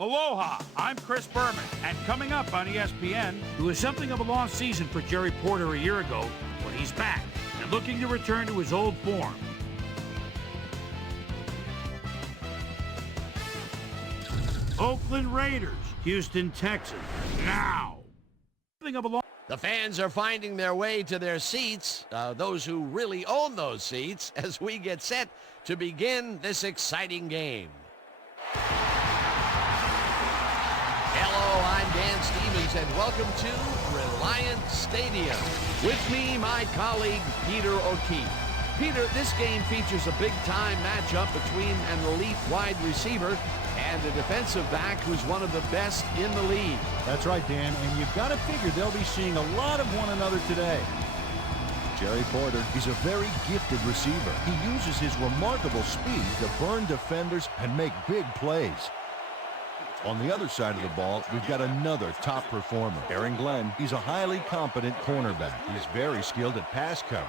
Aloha, I'm Chris Berman, and coming up on ESPN, it was something of a lost season for Jerry Porter a year ago, but he's back and looking to return to his old form. Oakland Raiders, Houston Texans, now. Something of a The fans are finding their way to their seats, those who really own those seats, as we get set to begin this exciting game. Hello, I'm Dan Stevens, and welcome to Reliant Stadium. With me, my colleague, Peter O'Keefe. Peter, this game features a big-time matchup between an elite wide receiver and a defensive back who's one of the best in the league. That's right, Dan, and you've got to figure they'll be seeing a lot of one another today. Jerry Porter, he's a very gifted receiver. He uses his remarkable speed to burn defenders and make big plays. On the other side of the ball, we've got another top performer, Aaron Glenn. He's a highly competent cornerback. He's very skilled at pass coverage.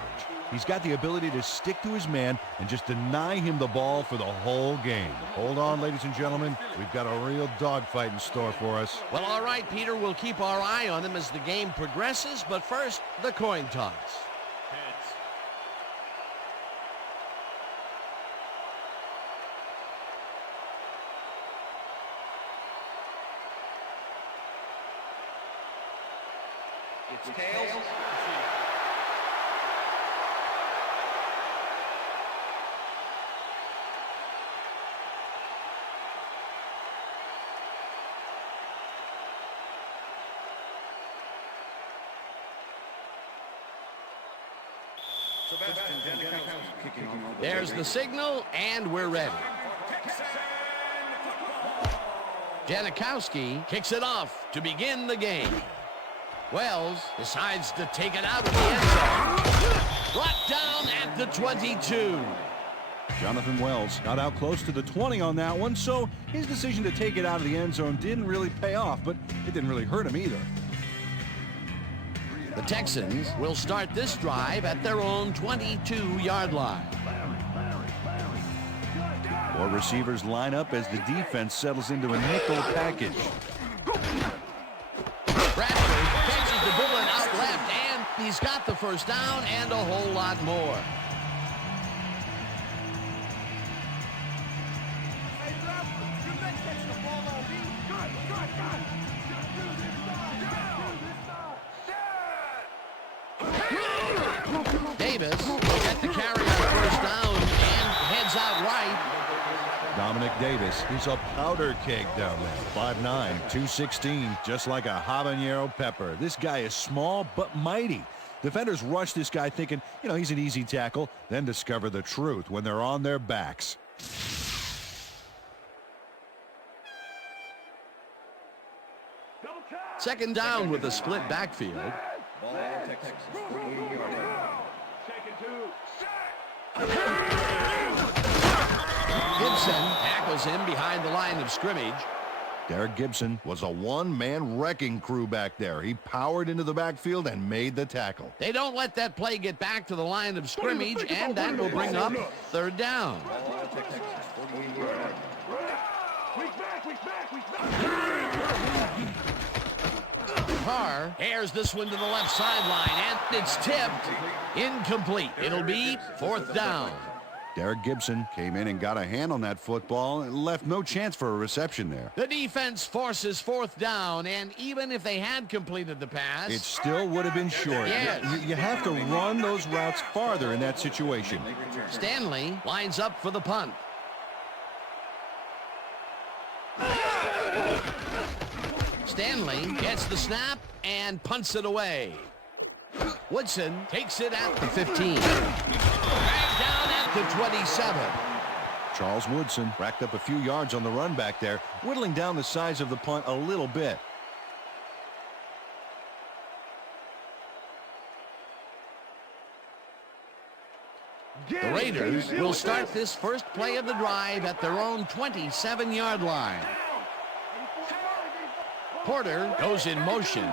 He's got the ability to stick to his man and just deny him the ball for the whole game. Hold on, ladies and gentlemen. We've got a real dogfight in store for us. Well, all right, Peter, we'll keep our eye on them as the game progresses, but first, the coin toss. Heads. It's tails. There's the signal, and we're ready. Janikowski kicks it off to begin the game. Wells decides to take it out of the end zone. Brought down at the 22. Jonathan Wells got out close to the 20 on that one, so his decision to take it out of the end zone didn't really pay off, but it didn't really hurt him either. The Texans will start this drive at their own 22-yard line. More receivers line up as the defense settles into a nickel package. Bradford catches the bullet out left, and he's got the first down and a whole lot more. Davis will get the carry on first down and heads out right. Dominic Davis, he's a powder keg down there. 5'9", 216, just like a habanero pepper. This guy is small but mighty. Defenders rush this guy thinking, he's an easy tackle, then discover the truth when they're on their backs. Second down with a split backfield. Gibson tackles him behind the line of scrimmage. Derek Gibson was a one-man wrecking crew back there. He powered into the backfield and made the tackle. They don't let that play get back to the line of scrimmage, and that will bring up third down. Carr airs this one to the left sideline, and it's tipped. Incomplete. It'll be fourth down. Derek Gibson came in and got a hand on that football and left no chance for a reception there. The defense forces fourth down, and even if they had completed the pass, it still would have been short. Yes. You have to run those routes farther in that situation. Stanley lines up for the punt. Stanley gets the snap and punts it away. Woodson takes it at the 15. Dragged down at the 27. Charles Woodson racked up a few yards on the run back there, whittling down the size of the punt a little bit. The Raiders will start this first play of the drive at their own 27-yard line. Porter goes in motion.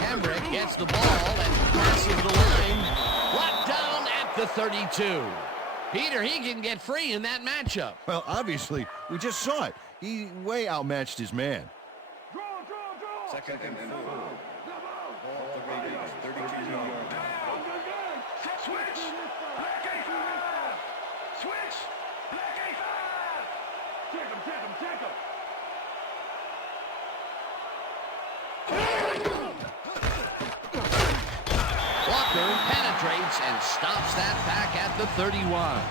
Hambrick gets the ball and passes the line. Brought down at the 32. Peter, he can get free in that matchup. Well, obviously, we just saw it. He way outmatched his man. Second and 4. Ball at the Raiders, 32-yard line. Switch! Black A5! Switch! Black A5! Take him! Walker penetrates and stops that back at the 31.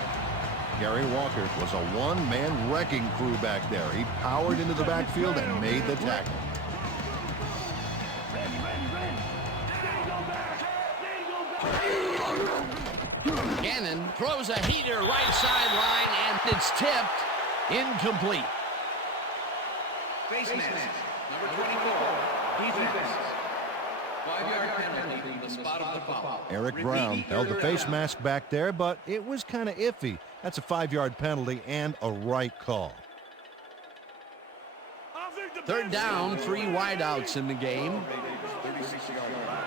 Gary Walker was a one-man wrecking crew back there. He powered into the backfield and made the tackle. Gannon throws a heater right sideline, and it's tipped. Incomplete. Face mask, number 24, defense. 5-yard penalty, the spot of the foul. Eric Brown held the face mask back there, but it was kind of iffy. That's a 5-yard penalty and a right call. Third down, 3 wideouts in the game. 36-yard line.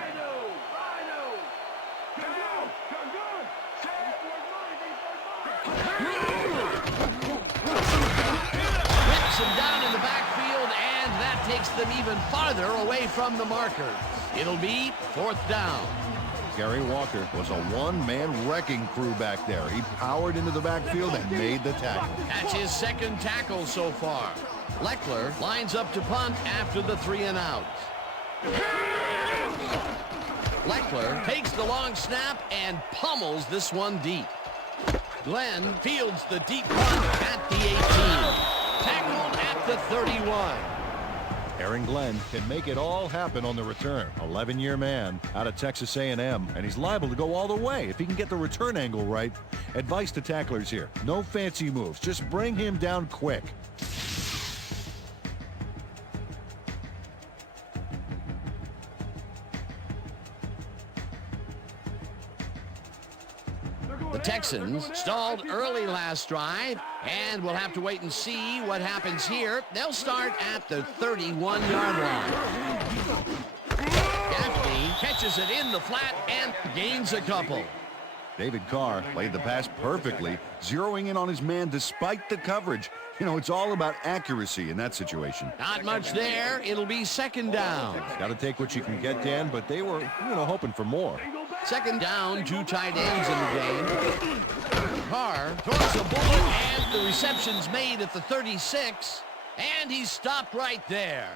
Whips him down in the backfield, and that takes them even farther away from the marker. It'll be 4th down. Gary Walker was a one-man wrecking crew back there. He powered into the backfield and made the tackle. That's his second tackle so far. Leckler lines up to punt after the 3 and out. Leckler takes the long snap and pummels this one deep. Glenn fields the deep punt at the 18. Tackled at the 31. Aaron Glenn can make it all happen on the return. 11-year man out of Texas A&M, and he's liable to go all the way if he can get the return angle right. Advice to tacklers here: no fancy moves, just bring him down quick. The Texans stalled early last drive, and we'll have to wait and see what happens here. They'll start at the 31-yard line. Gaffney catches it in the flat and gains a couple. David Carr played the pass perfectly, zeroing in on his man despite the coverage. You know, it's all about accuracy in that situation. Not much there. It'll be 2nd down. Got to take what you can get, Dan, but they were, hoping for more. 2nd down, 2 tight ends in the game. Carr throws a bullet, and the reception's made at the 36, and he's stopped right there.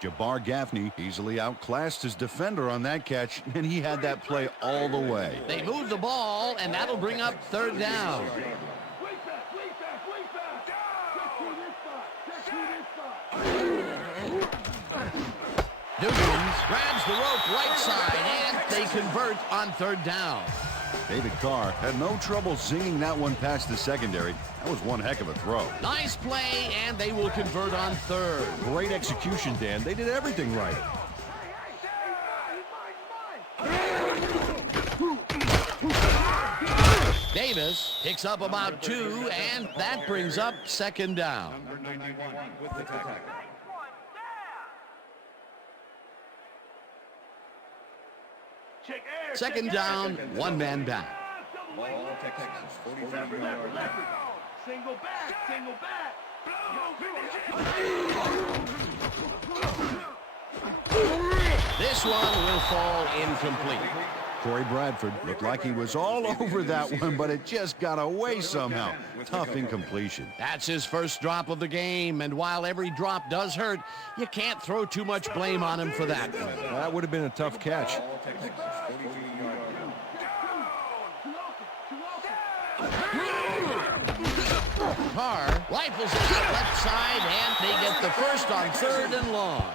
Jabbar Gaffney easily outclassed his defender on that catch, and he had that play all the way. They move the ball, and that'll bring up 3rd down. Dugans grabs the rope right side, and they convert on 3rd down. David Carr had no trouble zinging that one past the secondary. That was one heck of a throw. Nice play, and they will convert on 3rd. Great execution, Dan. They did everything right. Davis picks up about 2, and that brings up 2nd down. Number 91 with the tackle. Second down, 1 man back. Ball Texans, 45-yard line. Single back. This one will fall incomplete. Corey Bradford looked like he was all over that one, but it just got away somehow. Tough incompletion. That's his first drop of the game, and while every drop does hurt, you can't throw too much blame on him for that one. That would have been a tough catch. Ball Texans, 43-yard line. Carr rifles it out left side, and they get the first on 3rd and long.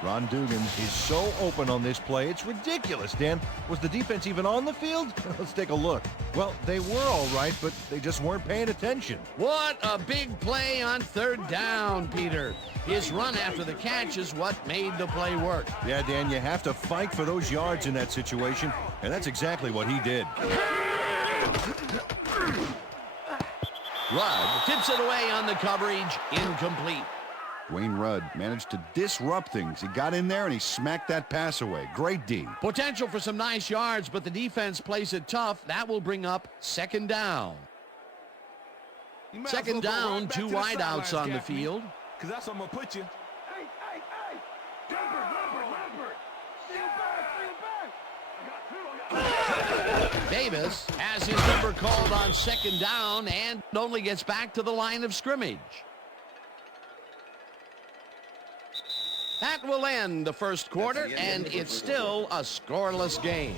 Ron Dugan is so open on this play. It's ridiculous, Dan. Was the defense even on the field? Let's take a look. Well, they were all right, but they just weren't paying attention. What a big play on 3rd down, Peter. His run after the catch is what made the play work. Yeah, Dan, you have to fight for those yards in that situation, and that's exactly what he did. Rudd tips it away on the coverage, incomplete. Wayne Rudd managed to disrupt things. He got in there and he smacked that pass away. Great D. Potential for some nice yards, but the defense plays it tough. That will bring up second down. Second down, two wideouts on the field. Because that's where I'm going to put you. Hey! Leopard! Stay back! Davis has his number called on second down and only gets back to the line of scrimmage. That will end the first quarter, and it's still a scoreless game.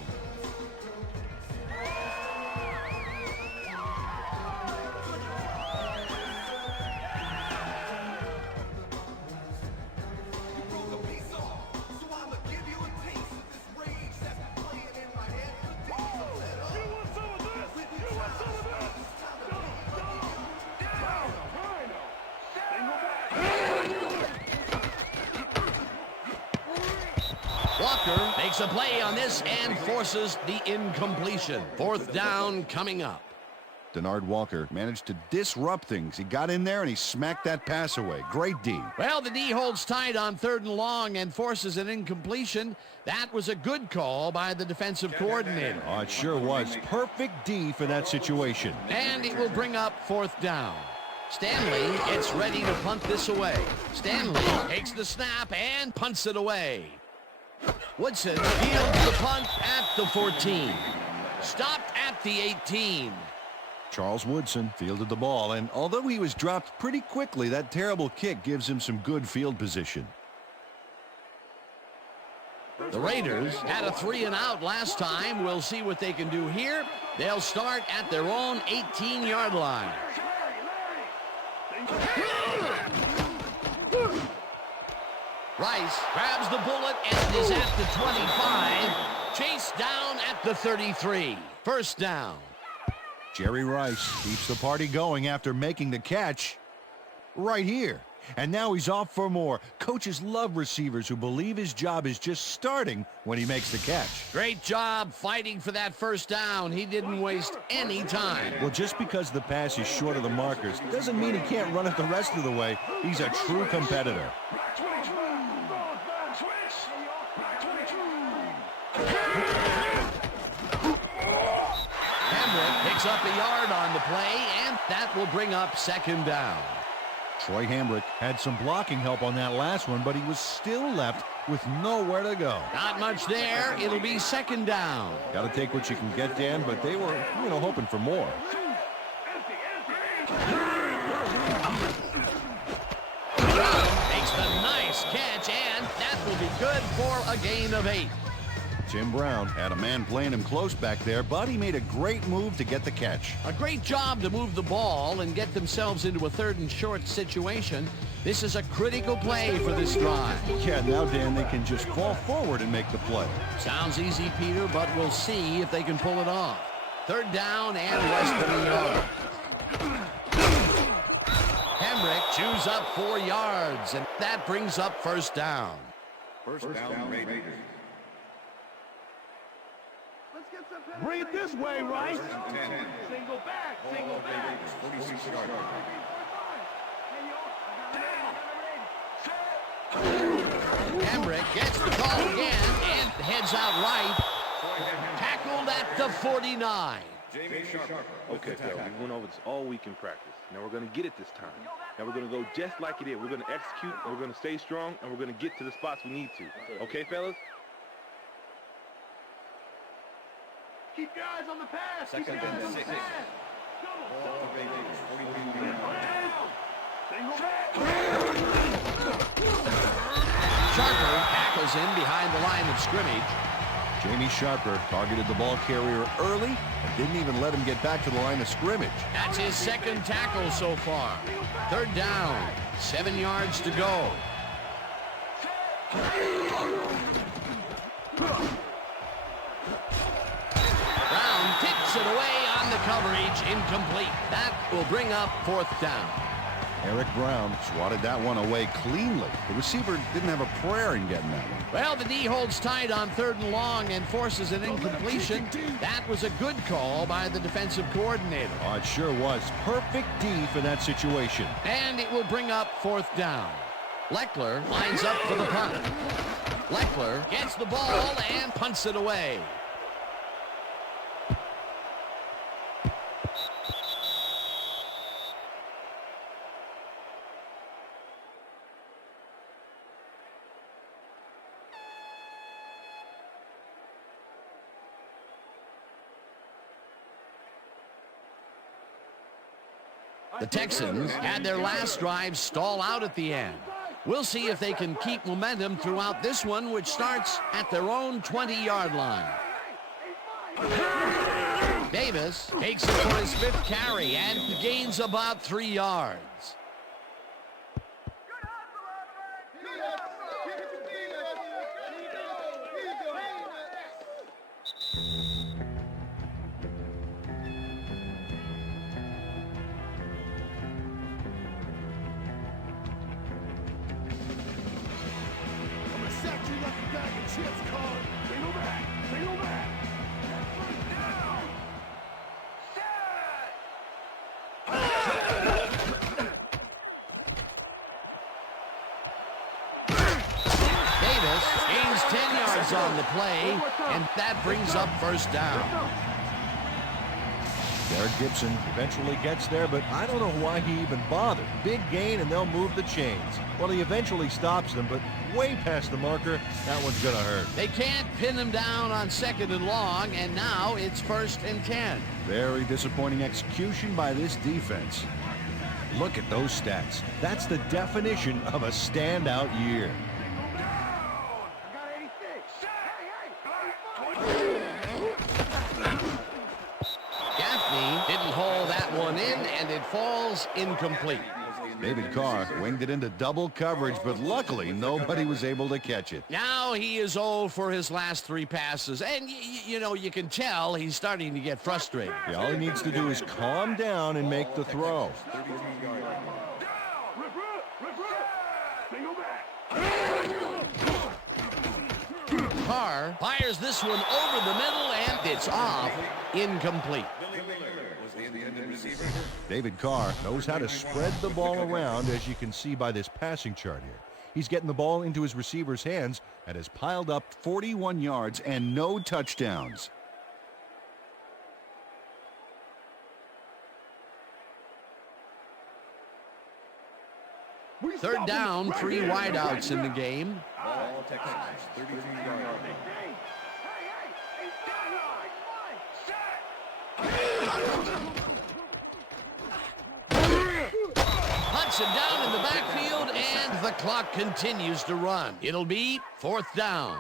Walker makes a play on this and forces the incompletion. Fourth down coming up. Denard Walker managed to disrupt things. He got in there and he smacked that pass away. Great D. Well, the D holds tight on third and long and forces an incompletion. That was a good call by the defensive coordinator. Oh, it sure was. Perfect D for that situation. And it will bring up fourth down. Stanley gets ready to punt this away. Stanley takes the snap and punts it away. Woodson fields the punt at the 14. Stopped at the 18. Charles Woodson fielded the ball, and although he was dropped pretty quickly, that terrible kick gives him some good field position. The Raiders had a 3-and-out last time. We'll see what they can do here. They'll start at their own 18-yard line. Rice grabs the bullet and is at the 25. Chased down at the 33. First down. Jerry Rice keeps the party going after making the catch right here. And now he's off for more. Coaches love receivers who believe his job is just starting when he makes the catch. Great job fighting for that first down. He didn't waste any time. Well, just because the pass is short of the markers doesn't mean he can't run it the rest of the way. He's a true competitor. Picks up a yard on the play, and that will bring up second down. Troy Hambrick had some blocking help on that last one, but he was still left with nowhere to go. Not much there. It'll be second down. Got to take what you can get, Dan, but they were, hoping for more. Brown makes the nice catch, and that will be good for a gain of 8. Jim Brown had a man playing him close back there, but he made a great move to get the catch. A great job to move the ball and get themselves into a third and short situation. This is a critical play for this drive. Yeah, now, Dan, they can just fall forward and make the play. Sounds easy, Peter, but we'll see if they can pull it off. Third down and less than a yard. Hambrick chews up 4 yards, and that brings up first down. First down, Raiders. Bring it this way, Rice. Single back. 46 yards. Hambrick gets the call again and heads out right. Tackled at the 49. Okay, Phil, we went over this all week in practice. Now we're going to get it this time. Now we're going to go just like it is. We're going to execute, and we're going to stay strong, and we're going to get to the spots we need to. Okay, fellas? Keep your eyes on the pass. Second and 6. Sharper tackles in behind the line of scrimmage. Jamie Sharper targeted the ball carrier early and didn't even let him get back to the line of scrimmage. That's his second tackle so far. Third down, 7 yards to go. Brown tips it away on the coverage, incomplete. That will bring up fourth down. Eric Brown swatted that one away cleanly. The receiver didn't have a prayer in getting that one. Well, the D holds tight on third and long and forces an incompletion. That was a good call by the defensive coordinator. Oh, it sure was. Perfect D for that situation. And it will bring up fourth down. Leckler lines up for the punt. Leckler gets the ball and punts it away. The Texans had their last drive stall out at the end. We'll see if they can keep momentum throughout this one, which starts at their own 20-yard line. Davis takes it for his 5th carry and gains about 3 yards. On the play, and that brings up first down. Derek Gibson eventually gets there, but I don't know why he even bothered. Big gain, and they'll move the chains. Well, he eventually stops them, but way past the marker, that one's going to hurt. They can't pin him down on 2nd and long, and now it's 1st and 10. Very disappointing execution by this defense. Look at those stats. That's the definition of a standout year. Didn't haul that one in, and it falls incomplete. David Carr winged it into double coverage, but luckily nobody was able to catch it. Now he is 0 for his last 3 passes, and you know, you can tell he's starting to get frustrated. Yeah, all he needs to do is calm down and make the throw. Carr fires this one over the middle, and it's off, incomplete. David Carr knows how to spread the ball around, as you can see by this passing chart here. He's getting the ball into his receiver's hands and has piled up 41 yards and no touchdowns. Third down, 3 wideouts in the game. Ball, Texans, 33-yard line. Hunts him down in the backfield, and the clock continues to run. It'll be 4th down.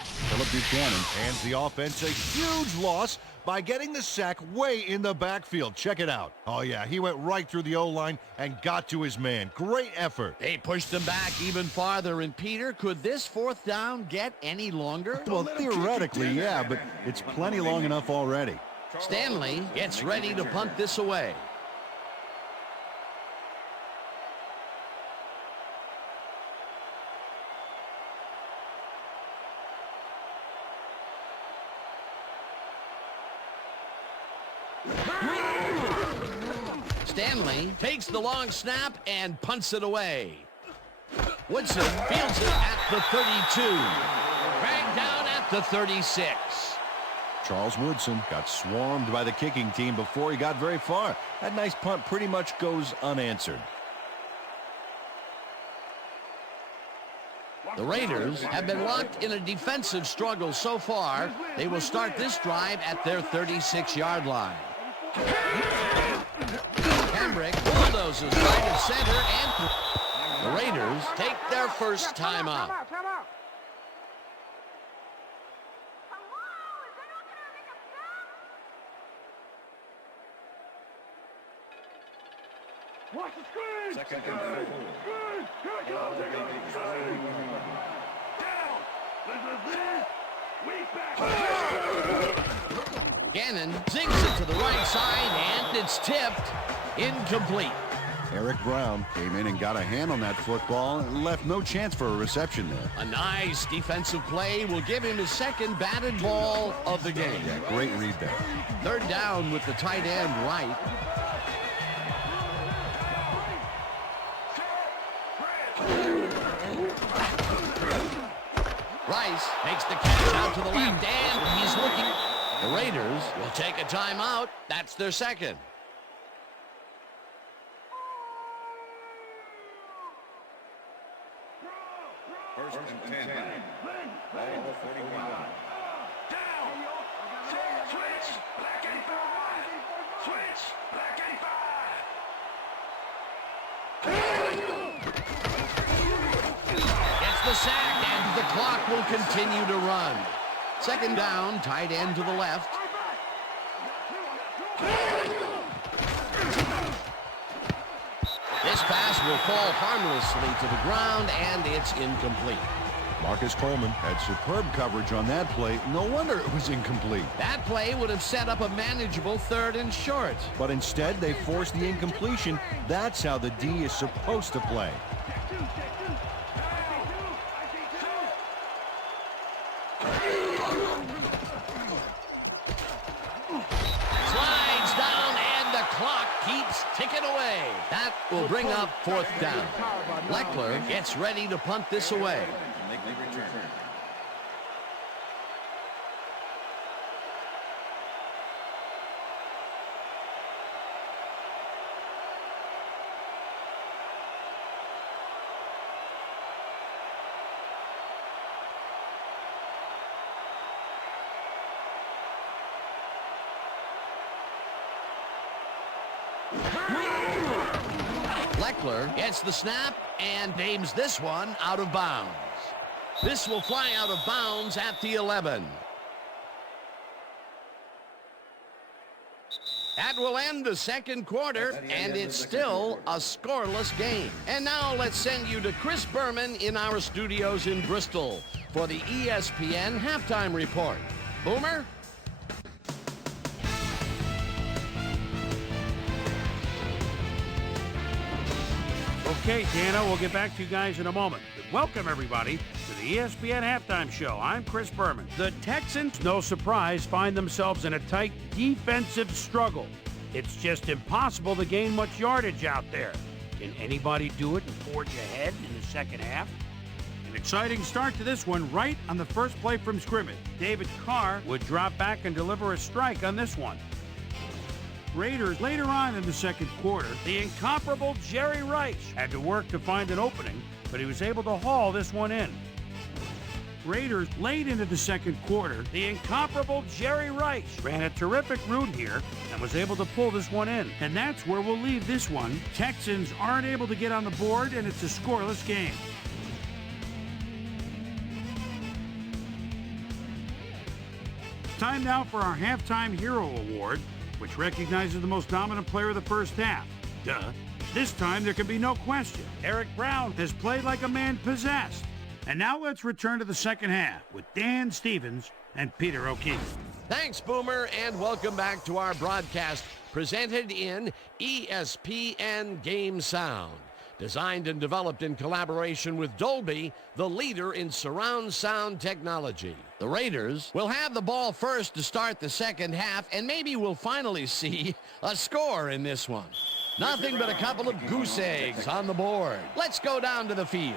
Phillip Buchanan hands the offense a huge loss by getting the sack way in the backfield. Check it out. Oh, yeah, he went right through the O-line and got to his man. Great effort. They pushed him back even farther, and Peter, could this 4th down get any longer? Well, theoretically, yeah, but it's plenty long enough already. Stanley gets ready to punt this away. Stanley takes the long snap and punts it away. Woodson fields it at the 32. Dragged down at the 36. Charles Woodson got swarmed by the kicking team before he got very far. That nice punt pretty much goes unanswered. The Raiders have been locked in a defensive struggle so far. They will start this drive at their 36-yard line. Hambrick bulldozes right at center, and the Raiders take their first time out. Watch the screen! Second and 4. Good! Here it comes! Down! Listen to this! We back! Gannon zings it to the right side, and it's tipped. Incomplete. Eric Brown came in and got a hand on that football and left no chance for a reception there. A nice defensive play will give him his 2nd batted ball of the game. Yeah, great read there. 3rd down with the tight end right. Rice makes the catch out to the left, and he's looking. The Raiders will take a timeout. That's their second. First and 10. Ball 41. Down. Switch. Black and 5. Switch. Black and 5. Gets the sack, and the clock will continue to run. Second down, tight end to the left. This pass will fall harmlessly to the ground, and it's incomplete. Marcus Coleman had superb coverage on that play. No wonder it was incomplete. That play would have set up a manageable 3rd and short. But instead, they forced the incompletion. That's how the D is supposed to play. Slides down, and the clock keeps ticking away. That will bring up 4th down. Leckler gets ready to punt this away. Make the return. Leckler gets the snap and aims this one out of bounds. This will fly out of bounds at the 11. That will end the second quarter, and it's still a scoreless game. And now let's send you to Chris Berman in our studios in Bristol for the ESPN Halftime Report. Boomer? Okay, Dana, we'll get back to you guys in a moment. But welcome, everybody, to the ESPN Halftime Show. I'm Chris Berman. The Texans, no surprise, find themselves in a tight defensive struggle. It's just impossible to gain much yardage out there. Can anybody do it and forge ahead in the second half? An exciting start to this one right on the first play from scrimmage. David Carr would drop back and deliver a strike on this one. Raiders later on in the second quarter, the incomparable Jerry Rice had to work to find an opening, but he was able to haul this one in. Raiders late into the second quarter, the incomparable Jerry Rice ran a terrific route here and was able to pull this one in. And that's where we'll leave this one. Texans aren't able to get on the board, and it's a scoreless game. Time now for our Halftime Hero Award, which recognizes the most dominant player of the first half. Duh. This time there can be no question. Eric Brown has played like a man possessed. And now let's return to the second half with Dan Stevens and Peter O'Keefe. Thanks, Boomer, and welcome back to our broadcast presented in ESPN Game Sound. Designed and developed in collaboration with Dolby, the leader in surround sound technology. The Raiders will have the ball first to start the second half, and maybe we'll finally see a score in this one. Nothing but a couple of goose eggs on the board. Let's go down to the field.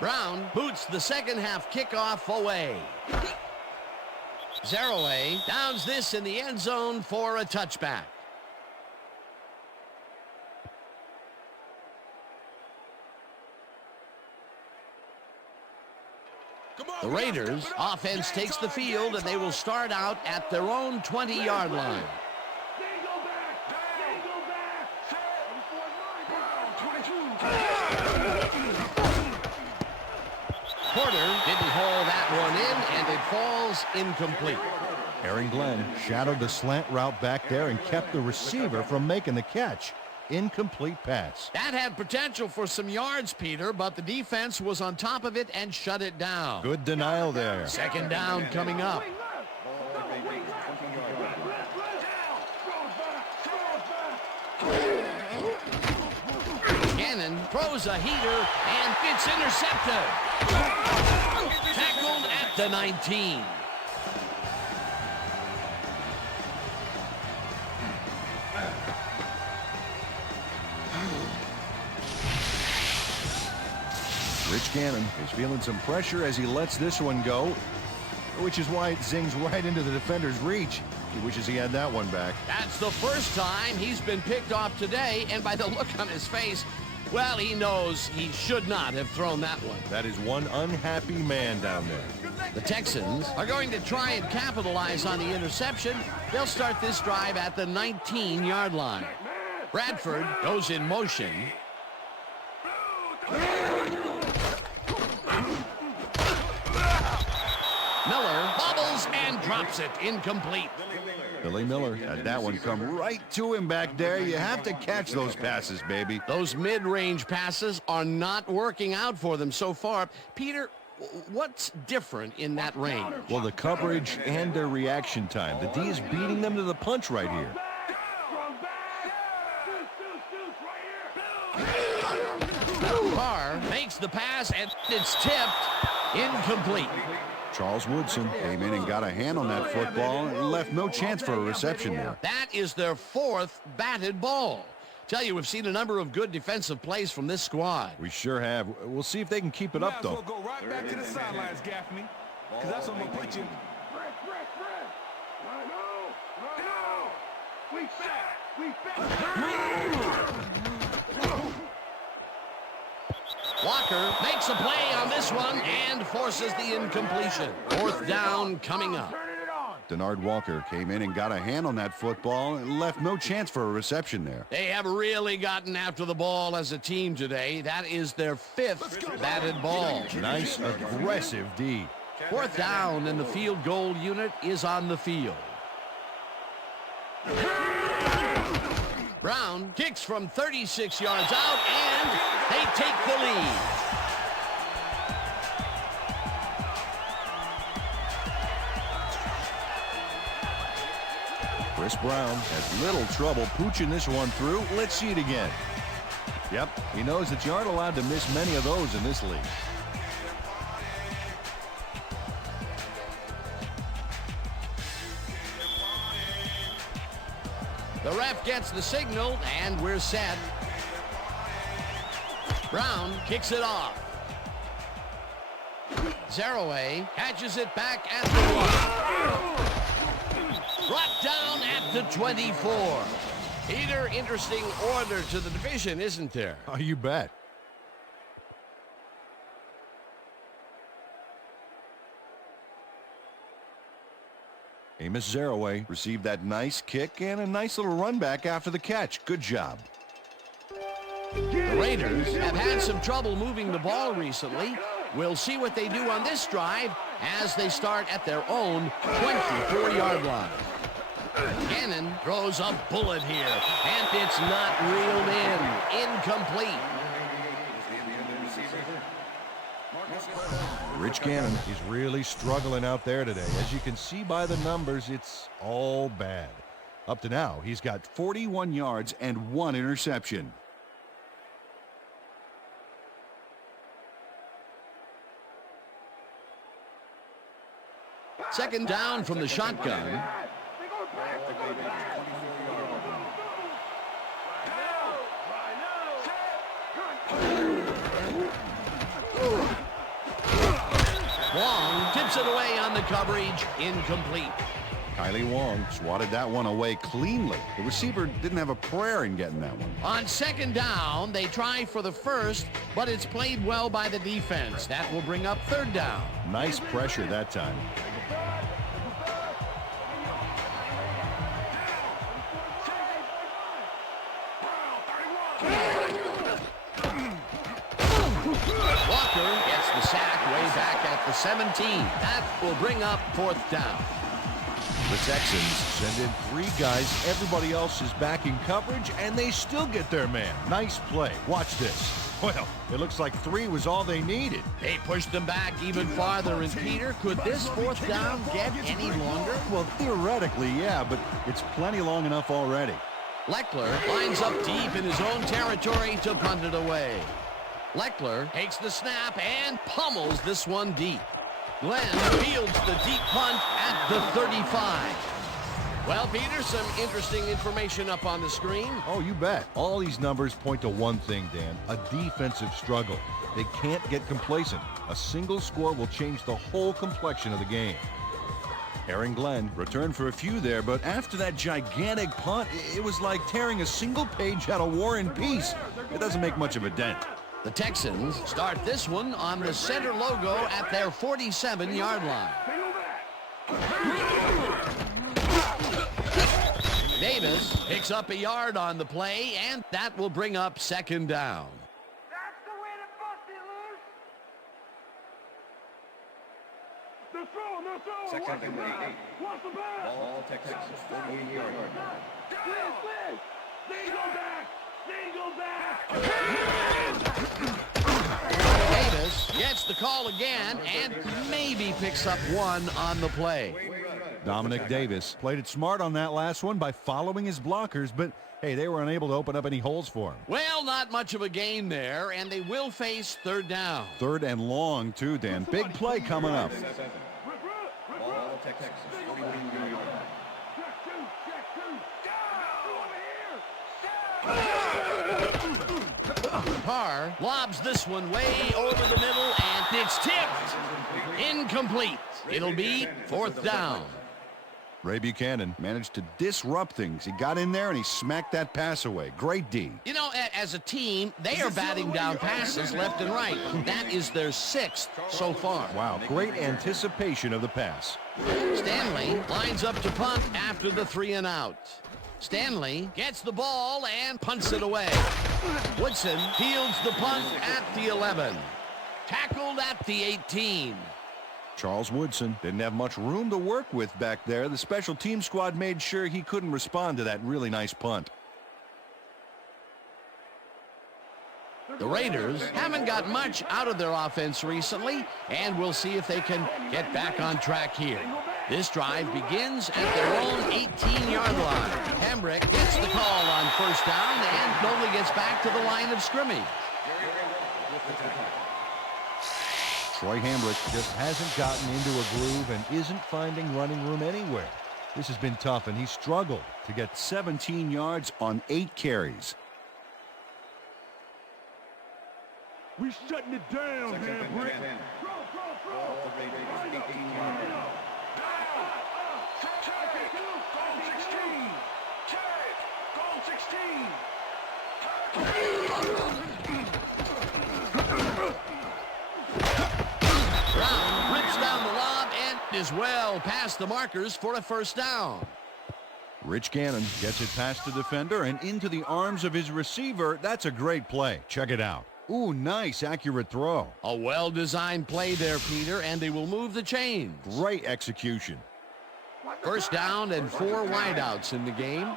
Brown boots the second half kickoff away. Zarraway downs this in the end zone for a touchback. The Raiders offense takes the field, and they will start out at their own 20-yard line. Porter didn't haul that one in, and it falls incomplete. Aaron Glenn shadowed the slant route back there and kept the receiver from making the catch. Incomplete pass. That had potential for some yards, Peter, but the defense was on top of it and shut it down. Good denial there. Second down coming up. Gannon throws a heater, and it's intercepted. Tackled at the 19. Rich Gannon is feeling some pressure as he lets this one go, which is why it zings right into the defender's reach. He wishes he had that one back. That's the first time he's been picked off today, and by the look on his face, well, he knows he should not have thrown that one. That is one unhappy man down there. The Texans are going to try and capitalize on the interception. They'll start this drive at the 19-yard line. Bradford goes in motion. Miller bobbles and drops it. Incomplete. Billy Miller had that one come right to him back there. You have to catch those passes, baby. Those mid-range passes are not working out for them so far. Peter, what's different in that range? Well, the coverage and their reaction time. The D is beating them to the punch right here. Carr makes the pass, and it's tipped. Incomplete. Charles Woodson came in and got a hand on that football and left no chance for a reception there. That is their fourth batted ball. Tell you, we've seen a number of good defensive plays from this squad. We sure have. We'll see if they can keep it up, though. Go right back to the sidelines, Gaffney, because that's what I'm going to put you. Walker makes a play on this one and forces the incompletion. Fourth down coming up. Denard Walker came in and got a hand on that football and left no chance for a reception there. They have really gotten after the ball as a team today. That is their fifth batted ball. Nice, aggressive D. Fourth down, and the field goal unit is on the field. Brown kicks from 36 yards out, and they take the lead. Chris Brown has little trouble pooching this one through. Let's see it again. Yep, he knows that you aren't allowed to miss many of those in this league. The ref gets the signal, and we're set. Brown kicks it off. Zaraway catches it back at the 1. Brought down at the 24. Peter, interesting order to the division, isn't there? Oh, you bet. Amos Zaraway received that nice kick and a nice little run back after the catch. Good job. The Raiders have had some trouble moving the ball recently. We'll see what they do on this drive as they start at their own 24-yard line. Gannon throws a bullet here, and it's not reeled in. Incomplete. Rich Gannon is really struggling out there today. As you can see by the numbers, it's all bad. Up to now, he's got 41 yards and 1 interception. Second down from the shotgun. Wong tips it away on the coverage. Incomplete. Kylie Wong swatted that one away cleanly. The receiver didn't have a prayer in getting that one. On second down, they try for the first, but it's played well by the defense. That will bring up third down. Nice pressure that time. Walker gets the sack way back at the 17. That will bring up fourth down. The Texans send in 3 guys. Everybody else is back in coverage, and they still get their man. Nice play. Watch this. Well, it looks like 3 was all they needed. They pushed them back even farther, and Peter, could this fourth down get any longer? Well, theoretically, yeah, but it's plenty long enough already. Leckler lines up deep in his own territory to punt it away. Leckler takes the snap and pummels this one deep. Glenn fields the deep punt at the 35. Well, Peter, some interesting information up on the screen. Oh, you bet. All these numbers point to one thing, Dan, a defensive struggle. They can't get complacent. A single score will change the whole complexion of the game. Aaron Glenn returned for a few there, but after that gigantic punt, it was like tearing a single page out of War and Peace. It doesn't make much of a dent. The Texans start this one on the center logo at their 47-yard line. Davis picks up a yard on the play, and that will bring up second down. That's the way to bust it loose. The throw, no throw. Second and 8. What's the ball? Ball Texans, 48-yard line. Single back. Davis gets the call again and maybe picks up one on the play. Dominic Davis played it smart on that last one by following his blockers, but hey, they were unable to open up any holes for him. Well, not much of a gain there, and they will face third down. Third and long, too, Dan. Big play coming up. Ball Texans, 41-yard line. Carr lobs this one way over the middle, and it's tipped. Incomplete. It'll be fourth down. Ray Buchanan managed to disrupt things. He got in there and he smacked that pass away. Great D. You know, as a team, they are batting down passes left and right. That is their 6th so far. Wow, great anticipation of the pass. Stanley lines up to punt after the 3 and out. Stanley gets the ball and punts it away. Woodson fields the punt at the 11. Tackled at the 18. Charles Woodson didn't have much room to work with back there. The special team squad made sure he couldn't respond to that really nice punt. The Raiders haven't got much out of their offense recently, and we'll see if they can get back on track here. This drive begins at their own 18-yard line. Hambrick gets the call on first down and only gets back to the line of scrimmage. Troy Hambrick just hasn't gotten into a groove and isn't finding running room anywhere. This has been tough, and he struggled to get 17 yards on 8 carries. We shutting it down, Hambrick. Brown rips down the lob and is well past the markers for a first down. Rich Gannon gets it past the defender and into the arms of his receiver. That's a great play. Check it out. Ooh, nice, accurate throw. A well-designed play there, Peter, and they will move the chains. Great execution. First down and 4 wideouts in the game.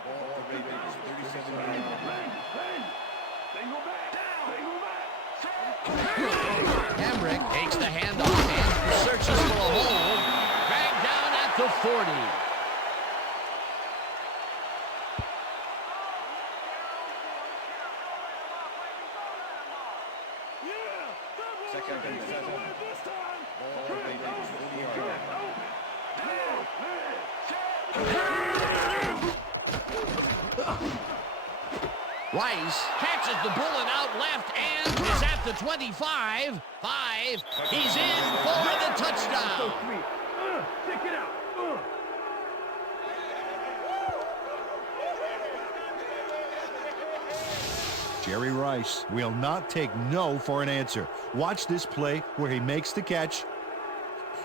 Hambrick takes the handoff and searches for a hole. Dragged down at the 40. Rice catches the bullet out left and is at the 25. 5. He's in for the touchdown. Stick it out. Jerry Rice will not take no for an answer. Watch this play where he makes the catch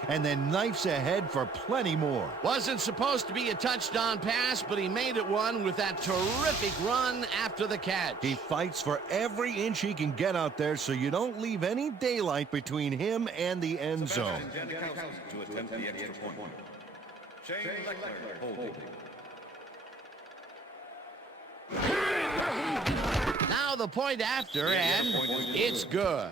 and then knifes ahead for plenty more. Wasn't supposed to be a touchdown pass, but he made it one with that terrific run after the catch. He fights for every inch he can get out there so you don't leave any daylight between him and the end zone. To attempt the extra point. Shane Leckler holding. Now the point after, and it's good.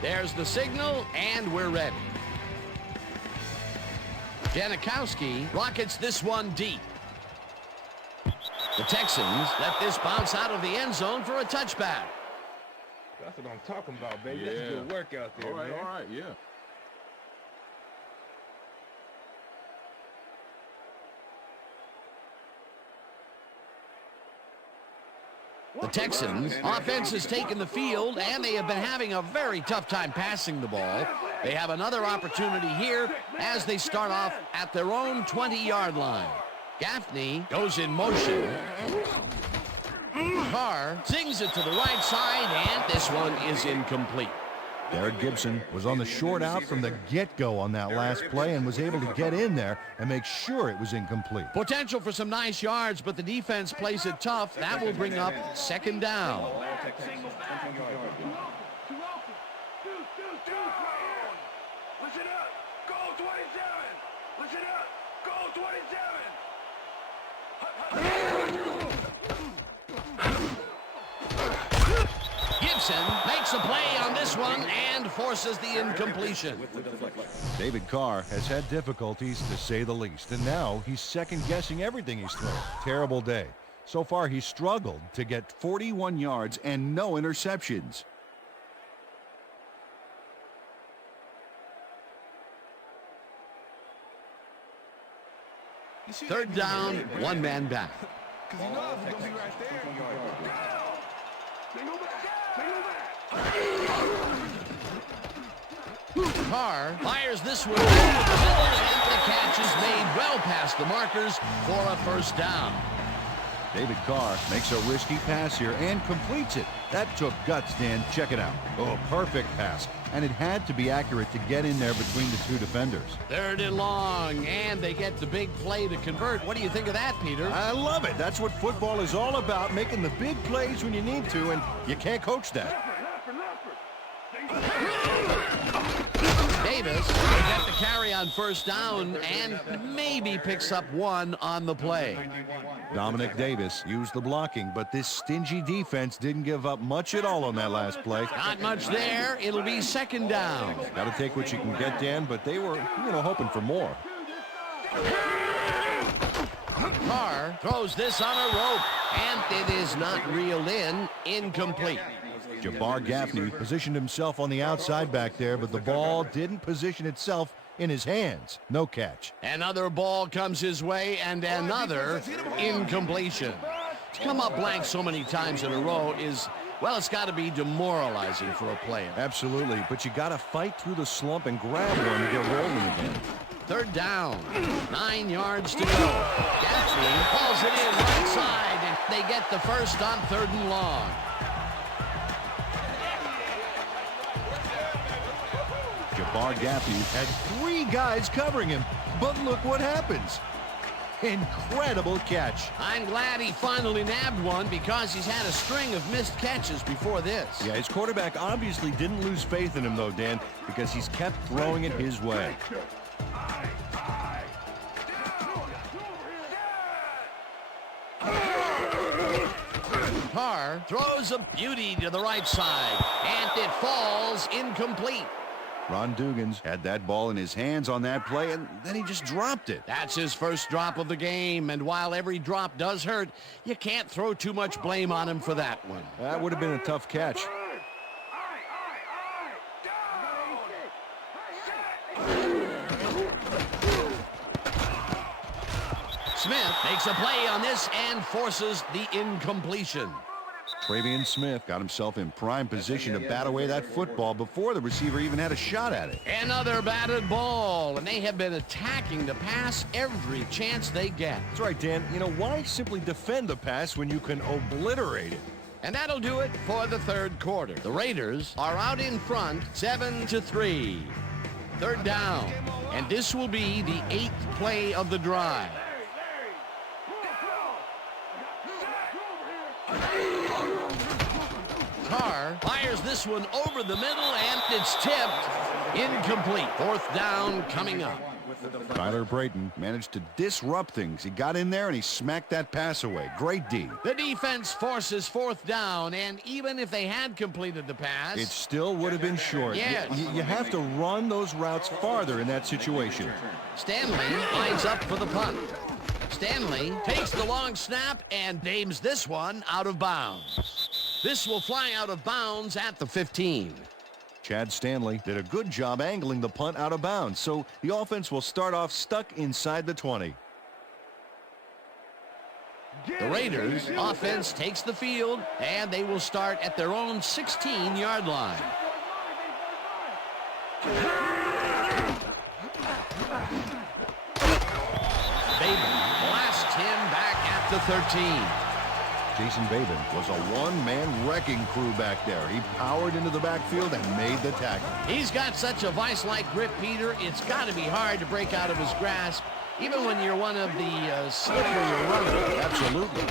There's the signal, and we're ready. Janikowski rockets this one deep. The Texans let this bounce out of the end zone for a touchback. That's what I'm talking about, baby. That's good work out there, man. All right, yeah. The Texans offense has taken the field, and they have been having a very tough time passing the ball. They have another opportunity here as they start off at their own 20-yard line. Gaffney goes in motion. Carr sings it to the right side, and this one is incomplete. Derek Gibson was on the short out from the get-go on that last play and was able to get in there and make sure it was incomplete. Potential for some nice yards, but the defense plays it tough. That will bring up second down. Listen up! Go 27! Listen up! Go 27! Gibson makes a play on this one and forces the incompletion. David Carr has had difficulties, to say the least, and now he's second-guessing everything he's thrown. Terrible day. So far, he's struggled to get 41 yards and no interceptions. Third down, one man back. Because you know it's going to be right there. Carr fires this one over the middle, and the catch is made well past the markers for a first down. David Carr makes a risky pass here and completes it. That took guts, Dan. Check it out. Oh, perfect pass. And it had to be accurate to get in there between the two defenders. Third and long, and they get the big play to convert. What do you think of that, Peter? I love it. That's what football is all about, making the big plays when you need to, and you can't coach that. Davis will get the carry on first down and maybe picks up one on the play. Dominic Davis used the blocking, but this stingy defense didn't give up much at all on that last play. Not much there. It'll be second down. Got to take what you can get, Dan, but they were, hoping for more. Carr throws this on a rope, and it is not reeled in. Incomplete. Jabbar Gaffney positioned himself on the outside back there, but the ball didn't position itself in his hands. No catch. Another ball comes his way, and another incompletion. To come up blank so many times in a row is, well, it's got to be demoralizing for a player. Absolutely, but you got to fight through the slump and grab one to get rolling again. Third down, 9 yards to go. Gaffney pulls it in right side, and they get the first on third and long. Jabbar Gaffney had 3 guys covering him, but look what happens. Incredible catch. I'm glad he finally nabbed one because he's had a string of missed catches before this. Yeah, his quarterback obviously didn't lose faith in him, though, Dan, because he's kept throwing it his way. Carr throws a beauty to the right side, and it falls incomplete. Ron Dugans had that ball in his hands on that play, and then he just dropped it. That's his first drop of the game, and while every drop does hurt, you can't throw too much blame on him for that one. That would have been a tough catch. Smith makes a play on this and forces the incompletion. Travion Smith got himself in prime position to bat away that football before the receiver even had a shot at it. Another batted ball, and they have been attacking the pass every chance they get. That's right, Dan. Why simply defend the pass when you can obliterate it? And that'll do it for the third quarter. The Raiders are out in front, 7-3. Third down, and this will be the 8th play of the drive. Carr fires this one over the middle, and it's tipped. Incomplete. Fourth down coming up. Tyler Brayton managed to disrupt things. He got in there and he smacked that pass away. Great D. The defense forces fourth down, and even if they had completed the pass, It still would have been short. Yes. You have to run those routes farther in that situation. Stanley lines up for the punt. Stanley takes the long snap and aims this one out of bounds. This will fly out of bounds at the 15. Chad Stanley did a good job angling the punt out of bounds, so the offense will start off stuck inside the 20. The Raiders offense takes the field, and they will start at their own 16-yard line. Bateman blasts him back at the 13. Jason Bateman was a one-man wrecking crew back there. He powered into the backfield and made the tackle. He's got such a vice-like grip, Peter. It's got to be hard to break out of his grasp, even when you're one of the slipperier runners. Absolutely.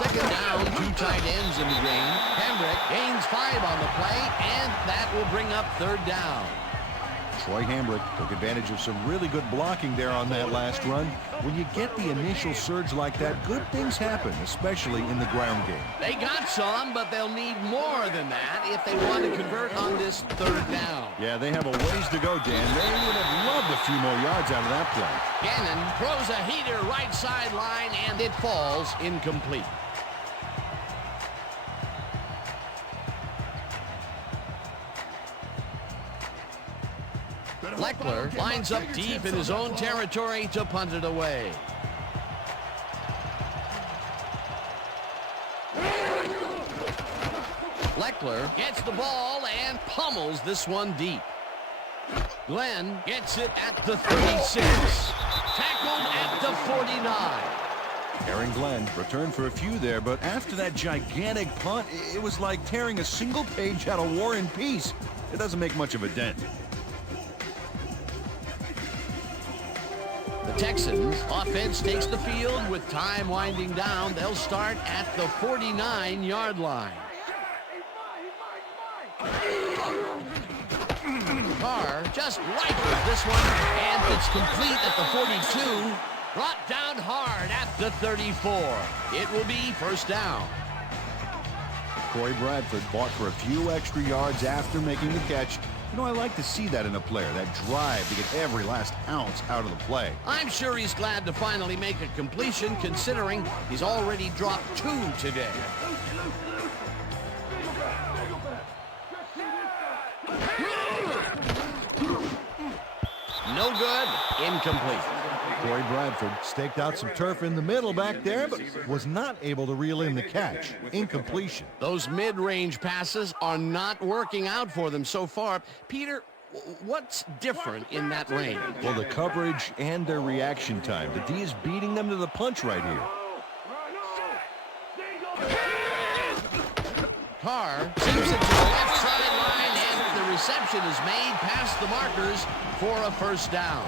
Second down, 2 tight ends in the game. Hendrick gains 5 on the play, and that will bring up third down. Troy Hambrick took advantage of some really good blocking there on that last run. When you get the initial surge like that, good things happen, especially in the ground game. They got some, but they'll need more than that if they want to convert on this third down. Yeah, they have a ways to go, Dan. They would have loved a few more yards out of that play. Gannon throws a heater right sideline, and it falls incomplete. Leckler lines up deep in his own territory to punt it away. Leckler gets the ball and pummels this one deep. Glenn gets it at the 36. Tackled at the 49. Aaron Glenn returned for a few there, but after that gigantic punt, it was like tearing a single page out of War and Peace. It doesn't make much of a dent. The Texans offense takes the field with time winding down. They'll start at the 49-yard line. Carr just rifles this one, and it's complete at the 42. Brought down hard at the 34. It will be first down. Corey Bradford bought for a few extra yards after making the catch. You know, I like to see that in a player, that drive to get every last ounce out of the play. I'm sure he's glad to finally make a completion, considering he's already dropped 2 today. No good. Incomplete. Corey Bradford staked out some turf in the middle back there, but was not able to reel in the catch. Incompletion. Those mid-range passes are not working out for them so far. Peter, what's different in that range? Well, the coverage and their reaction time. The D is beating them to the punch right here. Carr seems it to the left sideline, and the reception is made past the markers for a first down.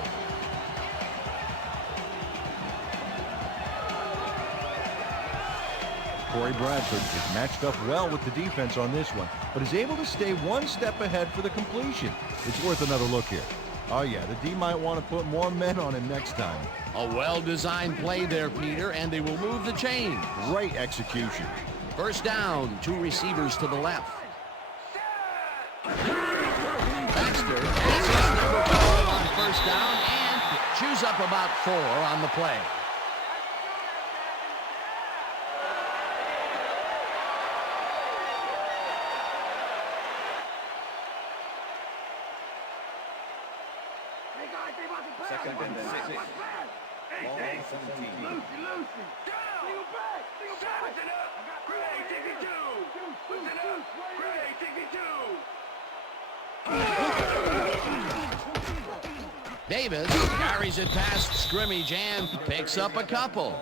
Corey Bradford is matched up well with the defense on this one, but is able to stay one step ahead for the completion. It's worth another look here. Oh, yeah, the D might want to put more men on him next time. A well-designed play there, Peter, and they will move the chain. Great execution. First down, 2 receivers to the left. Baxter has his number 12 on first down and chews up about 4 on the play. Second and 6. Ball 17. Davis carries it past scrimmage and picks up a couple.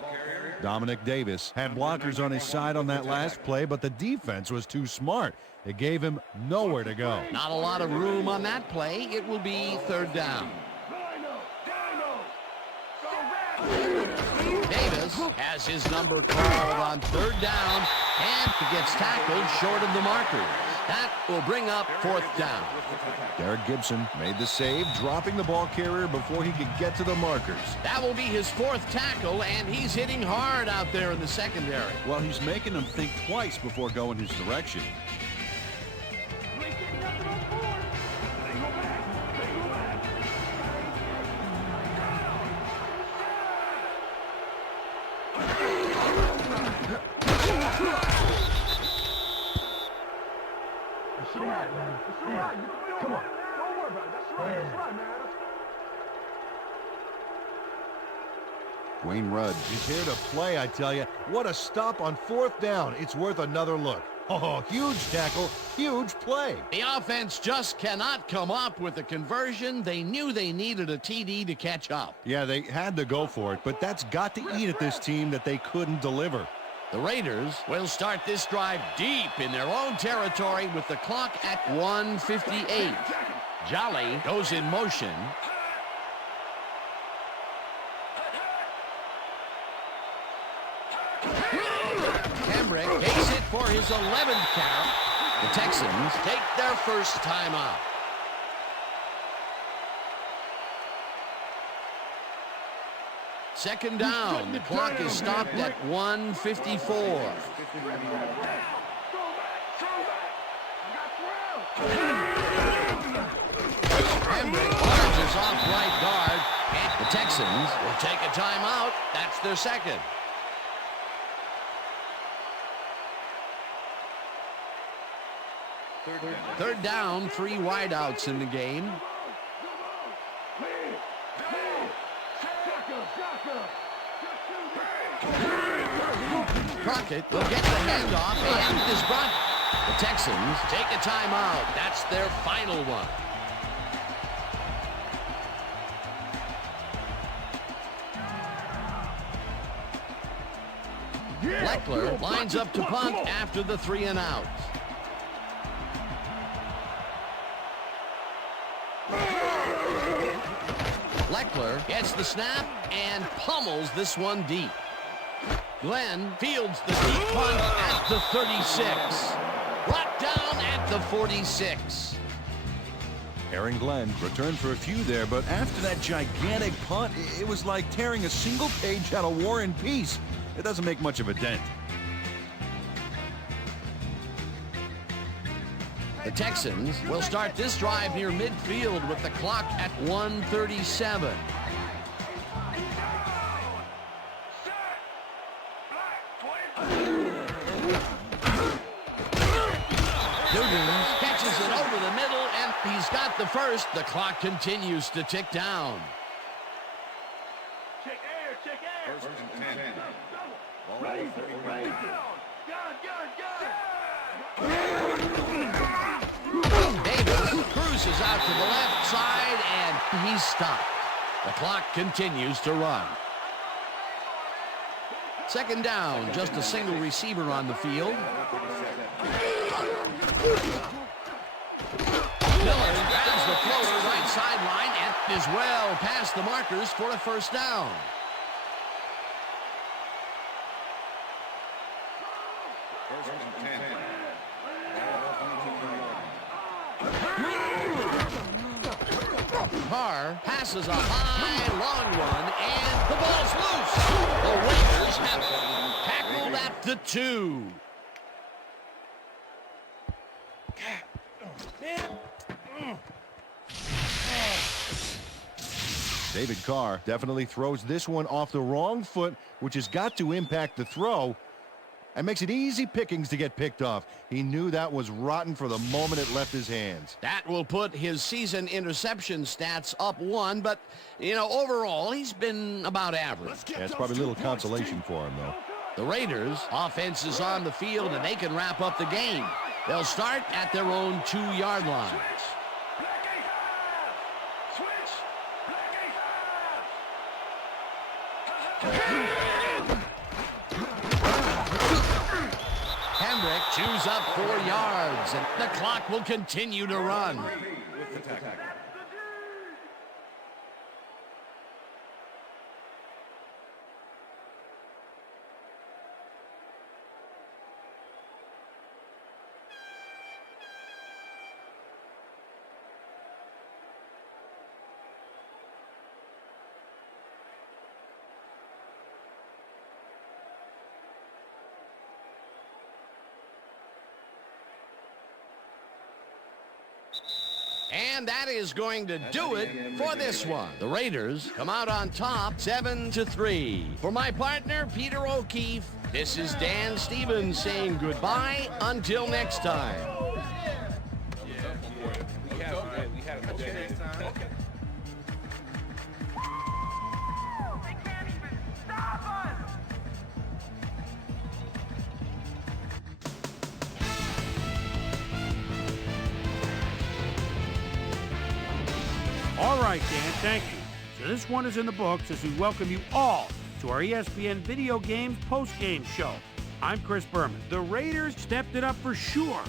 Dominic Davis had blockers on his side on that last play, but the defense was too smart. It gave him nowhere to go. Not a lot of room on that play. It will be third down. Davis has his number called on third down and gets tackled short of the markers. That will bring up fourth down. Derek Gibson made the save, dropping the ball carrier before he could get to the markers. That will be his fourth tackle, and he's hitting hard out there in the secondary. Well, he's making them think twice before going his direction. Come on. Don't worry about it. That's right, man. Wayne Rudd is here to play, I tell you. What a stop on fourth down. It's worth another look. Oh, huge tackle, huge play. The offense just cannot come up with a conversion. They knew they needed a TD to catch up. Yeah, they had to go for it, but that's got to eat at this team that they couldn't deliver. The Raiders will start this drive deep in their own territory with the clock at 1:58. Jolly goes in motion. Cambrick takes it for his 11th carry. The Texans take their first timeout. Second down. The clock is stopped at 1:54. Cambrick barges off right guard. And the Texans will take a timeout. That's their second. Third down, 3 wideouts in the game. Crockett will get the handoff and is brought. The Texans take a timeout. That's their final one. Leckler lines up to punt after the 3 and out. Leckler gets the snap and pummels this one deep. Glenn fields the deep punt at the 36. Brought down at the 46. Aaron Glenn returned for a few there, but after that gigantic punt, it was like tearing a single page out of War and Peace. It doesn't make much of a dent. The Texans will start this drive near midfield with the clock at 1:37. Duggan catches it over the middle, and he's got the first. The clock continues to tick down. Check air, check air. First and 10. Raise it, raise it. Davis cruises out to the left side, and he's stopped. The clock continues to run. Second down, just a single receiver on the field. Miller grabs the floater right sideline and is well past the markers for a first down. First and 10. Carr passes a high, long one, and the ball's loose. The Raiders have tackled at the 2. David Carr definitely throws this one off the wrong foot, which has got to impact the throw and makes it easy pickings to get picked off. He knew that was rotten for the moment it left his hands. That will put his season interception stats up 1, but, overall, he's been about average. Yeah, it's probably a little consolation for him, though. The Raiders' offense is on the field, and they can wrap up the game. They'll start at their own 2-yard line. Hambrick chews up 4 yards, and the clock will continue to run. And that is going to do it for this one. The Raiders come out on top 7-3. For my partner, Peter O'Keefe, this is Dan Stevens saying goodbye until next time. All right, Dan, thank you. So this one is in the books as we welcome you all to our ESPN Video Games post-game show. I'm Chris Berman. The Raiders stepped it up for sure,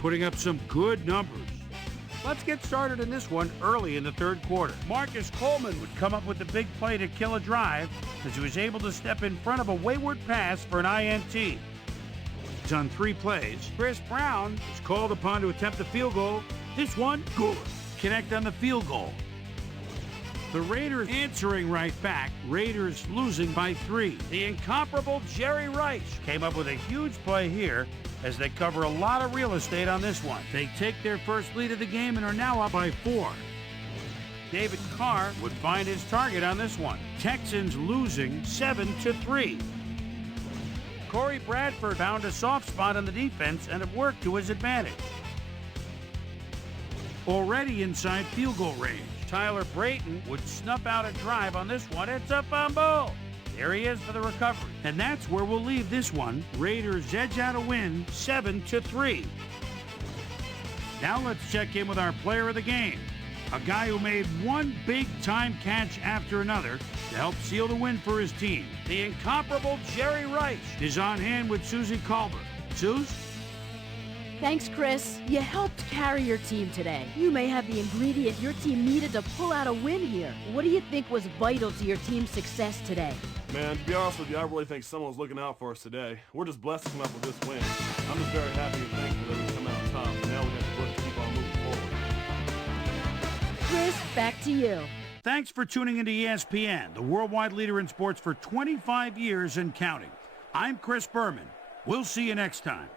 putting up some good numbers. Let's get started in this one early in the third quarter. Marcus Coleman would come up with the big play to kill a drive as he was able to step in front of a wayward pass for an INT. He's on 3 plays. Chris Brown is called upon to attempt a field goal. This one, good. Connect on the field goal. The Raiders answering right back, Raiders losing by 3. The incomparable Jerry Rice came up with a huge play here as they cover a lot of real estate on this one. They take their first lead of the game and are now up by 4. David Carr would find his target on this one. Texans losing 7-3. Corey Bradford found a soft spot on the defense and it worked to his advantage. Already inside field goal range, Tyler Brayton would snuff out a drive on this one. It's a fumble. There he is for the recovery. And that's where we'll leave this one. Raiders edge out a win 7-3. Now let's check in with our player of the game. A guy who made one big-time catch after another to help seal the win for his team. The incomparable Jerry Rice is on hand with Susie Culver. Suze? Thanks, Chris. You helped carry your team today. You may have the ingredient your team needed to pull out a win here. What do you think was vital to your team's success today? Man, to be honest with you, I really think someone's looking out for us today. We're just blessed to come up with this win. I'm just very happy and thankful that we come out on top. And now we have to work to keep on moving forward. Chris, back to you. Thanks for tuning into ESPN, the worldwide leader in sports for 25 years and counting. I'm Chris Berman. We'll see you next time.